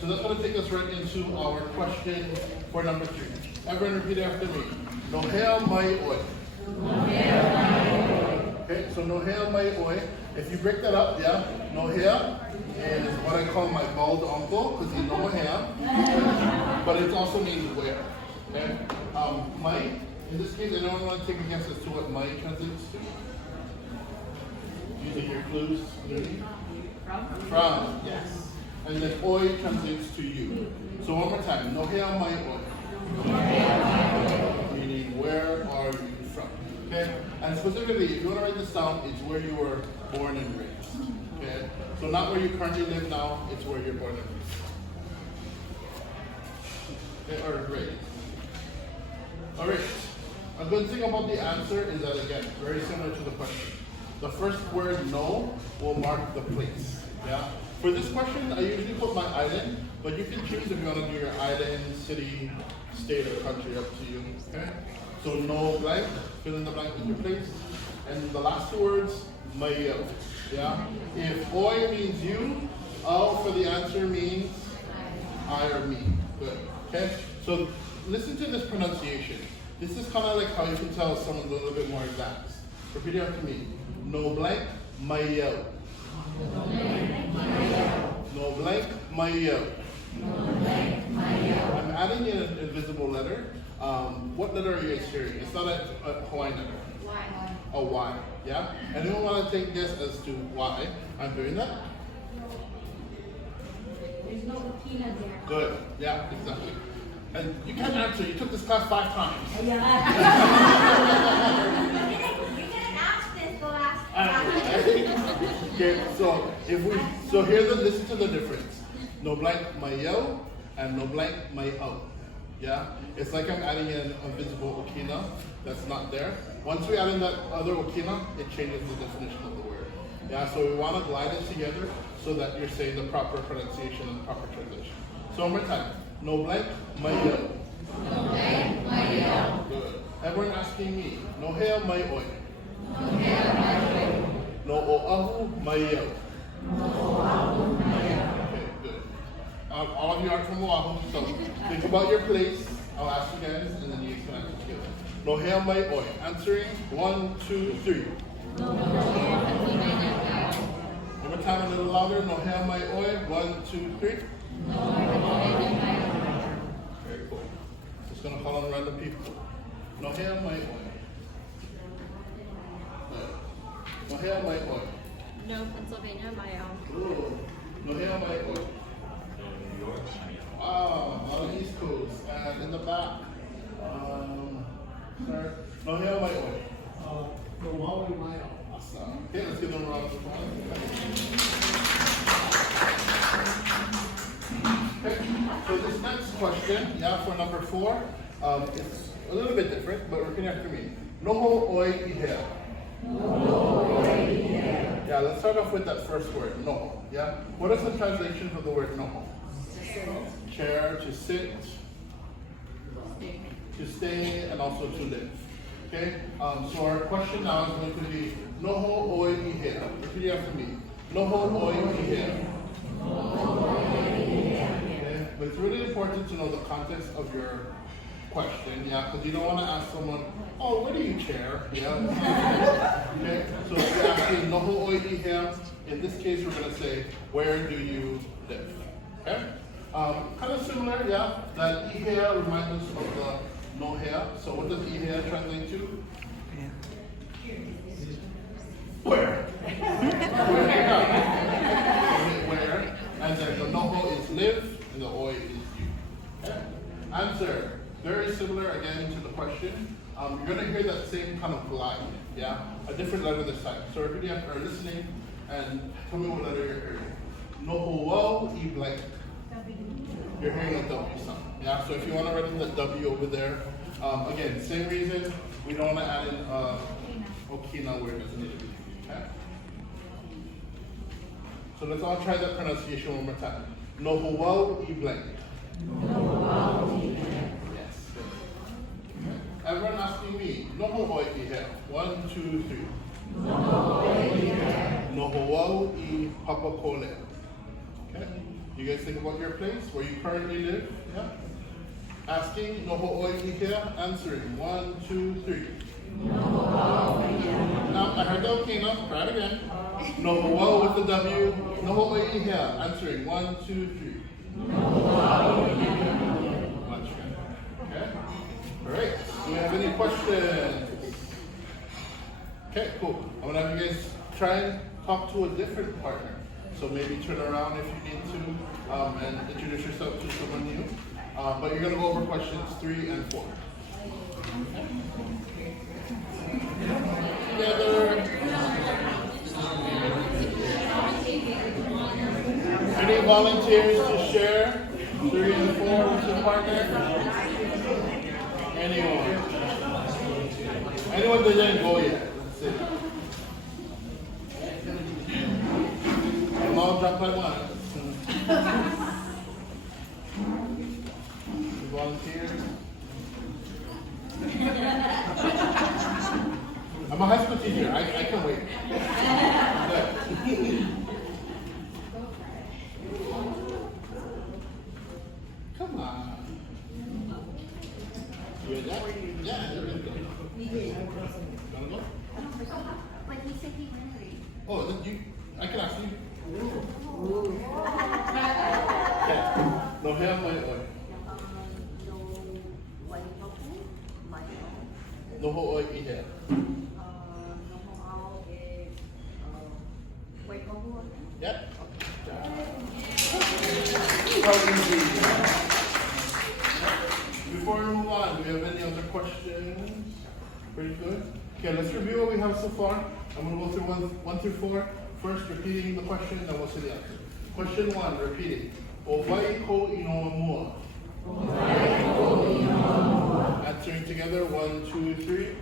so that's going to take us right into our question for number 3. Everyone repeat after me. No Hea Mai oi. Okay, so no Hea Mai oi. If you break that up, yeah, no Hea is what I call my bald uncle because he's no Hea, but it also means where. Okay, Mai. In this case, anyone want to take a guess as to what Mai translates to? Using your clues. From. Yes. And then oi translates to you. So one more time. No Hea Mai oi. Meaning where are you from? Okay? And specifically, if you want to write this down, it's where you were born and raised. Okay? So not where you currently live now, it's where you're born and raised. Okay, or raised. Alright. A good thing about the answer is that, again, very similar to the question. The first word no will mark the place. Yeah? For this question, I usually put my island, but you can choose if you want to do your island, city, state, or country, up to you. Okay? So no blank, fill in the blank with your place. And the last 2 words, mayo. Yeah? If oi means you, ao for the answer means I or me. Good. Okay? So listen to this pronunciation. This is kind of like how you can tell someone's a little bit more advanced. Repeat it after me. No blank, mayo. No blank, mayo. No blank, mayo. I'm adding in an invisible letter. What letter are you guys hearing? It's not a Hawaiian letter. Y. A Y. Yeah? Anyone want to take a guess as to why I'm doing that? There's no Okina there. Good. Yeah, exactly. And you can't answer. You took this class 5 times. You didn't ask this the last time. Okay, so listen to the difference. No blank mayo and no blank mayo. Yeah? It's like I'm adding in a visible okina that's not there. Once we add in that other okina, it changes the definition of the word. Yeah, so we want to glide it together so that you're saying the proper pronunciation and the proper translation. So one more time. No blank mayo. No blank, mayo. Good. Everyone asking me. No Hea Mai oi. No Hea Mai oi. No Oahu mayo. No Oahu mayo. Okay, good. All of you are from Oahu, so think about your place. I'll ask you guys, and then you can answer together. No Hea Mai oi. Answering 1, 2, 3. No Hea Mai. One more time, a little louder. No Hea Mai oi. 1, 2, 3. No Hea Mai. Very cool. Just gonna call on random people. No Hea Mai oi. No Hea Mai oi. No, Pennsylvania, Mayo. Ooh. No Hea Mai oi. Wow, on the East Coast. And in the back. Sorry. No Hea Mai oi. Hawaii Mai. Awesome. Okay, let's give them a round of applause. Okay, so this next question, yeah, for number 4, it's a little bit different, but repeat after me. Noho oi ihea. No oi. Yeah, let's start off with that first word, noho. Yeah, what is the translation of the word noho? Chair, to sit, to stay, and also to live. Okay, so our question now is going to be Noho oi ihea. Repeat after me. Noho oi ihea. Okay, but it's really important to know the context of your question, yeah, because you don't want to ask someone, oh, where do you chair? Yeah. Okay, so if you're asking Noho oi ihea, in this case we're going to say, where do you live? Okay, kind of similar, yeah. That ihea reminds us of the no Hea. So what does ihea translate to? Where? Where? And then the noho is live, and the oi is you. Okay? Answer. Very similar again to the question. You're going to hear that same kind of glide, yeah? A different letter this time. So repeat after listening and tell me what letter you're hearing. Noho wau I blank. You're hearing a W sound. Yeah, so if you want to write in the W over there, again, same reason, we don't want to add in okina where it doesn't need to be. Okay? So let's all try that pronunciation one more time. Noho wau I blank. Yes. Good. Okay. Everyone asking me, noho oi ihea. 1, 2, 3. Noho wau I papa kole. Okay? You guys think about your place, where you currently live. Yeah. Asking, Noho oi ihea. Answering, 1, 2, 3. Now, I heard that okay, now try it again. Noho with the W. Noho oi ihea. Answering, 1, 2, 3. Much better. Okay? Alright, do we have any questions? Okay, cool. I'm gonna have you guys try and talk to a different partner. So maybe turn around if you need to and introduce yourself to someone new. But you're gonna go over questions 3 and 4. Together. Any volunteers to share 3 and 4 with your partner? Anyone? Anyone that didn't go yet? Let's see. I'm all dropped by one. Volunteers? I'm a high school teacher. I can wait. Come on. You ready? Yeah, you're ready. Wanna go? But he said he went already. Oh, then you, I can ask you. Okay. No Hea Mai oi. Noho oi ihea. Yep. How easy. Before we move on, do we have any other questions? Pretty good. Okay, let's review what we have so far. I'm going to go through 1 through 4. First, repeating the question, then we'll see the answer. Question 1, repeating. Owai ko inoa mua. Answering together, 1, 2, 3.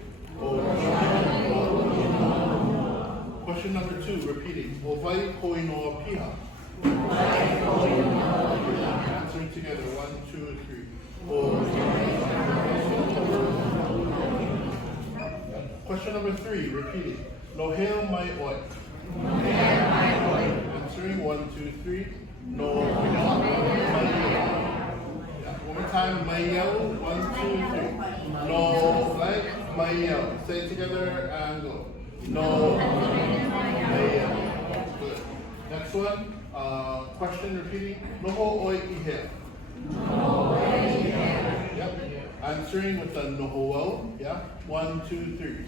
Question number 2, repeating. Owai ko inoa piha. Answering together, 1, 2, 3. Question number 3, repeating. No Hea Mai oi. Answering, 1, 2, 3. No Mai one more time, Mayel, 1, 2, 3. No blank, Mayel. Say it together and go. No Mayel. Good. Next one, question repeating. Noho oi ihea. Yep. Answering with the noho. Yeah. 1, 2, 3.